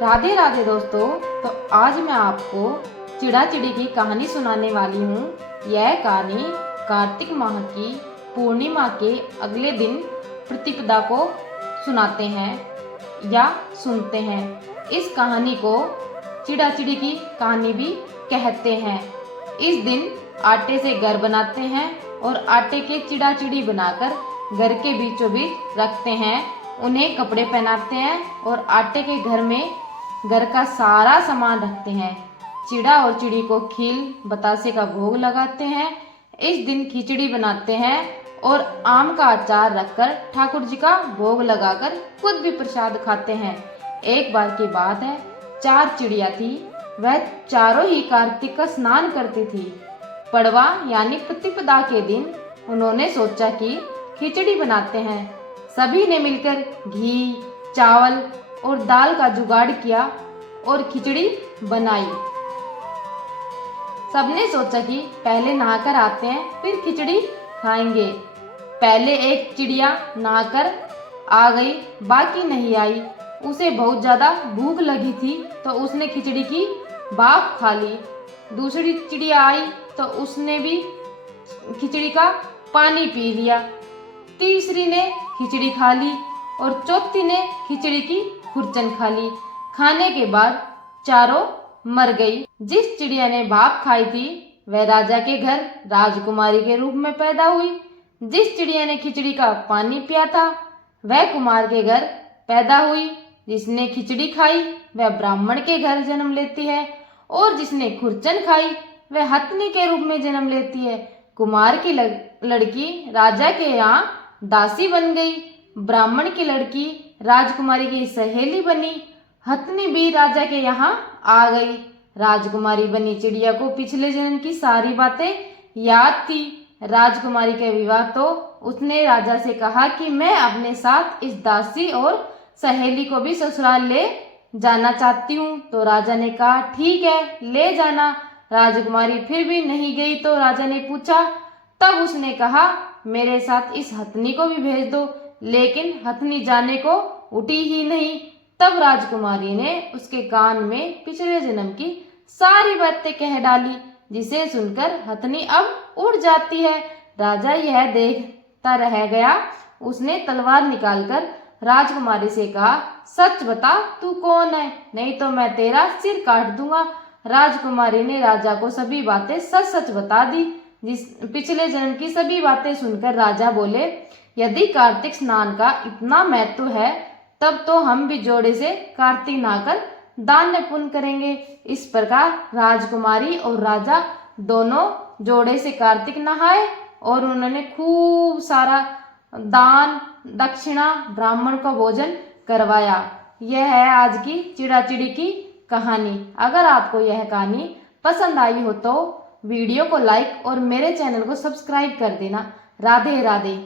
राधे राधे दोस्तों। तो आज मैं आपको चिड़ा चिड़ी की कहानी सुनाने वाली हूँ। यह कहानी कार्तिक माह की पूर्णिमा के अगले दिन प्रतिपदा को सुनाते हैं या सुनते हैं। इस कहानी को चिड़ा चिड़ी की कहानी भी कहते हैं। इस दिन आटे से घर बनाते हैं और आटे के चिड़ा चिड़ी बनाकर घर के बीचों बीच रखते हैं। उन्हें कपड़े पहनाते हैं और आटे के घर में घर का सारा सामान रखते हैं। चिड़ा और चिड़ी को खील बतासे का भोग लगाते हैं। इस दिन खिचड़ी बनाते हैं और आम का अचार रखकर ठाकुर जी का भोग लगाकर खुद भी प्रसाद खाते हैं। एक बार की बात है, 4 चिड़िया थी। वह चारों ही कार्तिक का स्नान करती थी। पड़वा यानी प्रतिपदा के दिन उन्होंने सोचा कि खिचड़ी बनाते हैं। सभी ने मिलकर घी, चावल और दाल का जुगाड़ किया और खिचड़ी बनाई। सबने सोचा कि पहले नहाकर आते हैं फिर खिचड़ी खाएंगे। पहले एक चिड़िया नहाकर आ गई, बाकी नहीं आई। उसे बहुत ज्यादा भूख लगी थी तो उसने खिचड़ी की भाप खा ली। दूसरी चिड़िया आई तो उसने भी खिचड़ी का पानी पी लिया। तीसरी ने खिचड़ी खा ली और चौथी ने खिचड़ी की खुरचन खा ली। खाने के बाद चारों मर गई। जिस चिड़िया ने भाप खाई थी वह राजा के घर राजकुमारी के रूप में पैदा हुई। जिस चिड़िया ने खिचड़ी का पानी पिया था वह कुमार के घर पैदा हुई। जिसने खिचड़ी खाई वह ब्राह्मण के घर जन्म लेती है और जिसने खुरचन खाई वह हथनी के रूप में जन्म लेती है। कुमार की लड़की राजा के यहाँ दासी बन गई। ब्राह्मण की लड़की राजकुमारी की सहेली बनी। हथनी भी राजा के यहाँ आ गई। राजकुमारी बनी चिड़िया को पिछले जन्म की सारी बातें याद थी। राजकुमारी के विवाह तो उसने राजा से कहा कि मैं अपने साथ इस दासी और सहेली को भी ससुराल ले जाना चाहती हूँ। तो राजा ने कहा ठीक है, ले जाना। राजकुमारी फिर भी नहीं गई तो राजा ने पूछा। तब उसने कहा मेरे साथ इस हथनी को भी भेज दो, लेकिन हथनी जाने को उठी ही नहीं। तब राजकुमारी ने उसके कान में पिछले जन्म की सारी बातें कह डाली, जिसे सुनकर हथनी अब उड़ जाती है। राजा यह देखता रह गया। उसने तलवार निकालकर राजकुमारी से कहा सच बता, तू कौन है, नहीं तो मैं तेरा सिर काट दूंगा। राजकुमारी ने राजा को सभी बातें सच सच बता दी। पिछले जन्म की सभी बातें सुनकर राजा बोले यदि कार्तिक स्नान का इतना महत्व है तब तो हम भी जोड़े से कार्तिक नहाकर दान पुण्य करेंगे। इस प्रकार राजकुमारी और राजा दोनों जोड़े से कार्तिक नहाए और उन्होंने खूब सारा दान दक्षिणा ब्राह्मण को भोजन करवाया। यह है आज की चिड़ा चिड़ी की कहानी। अगर आपको यह कहानी पसंद आई हो तो वीडियो को लाइक और मेरे चैनल को सब्सक्राइब कर देना। राधे राधे।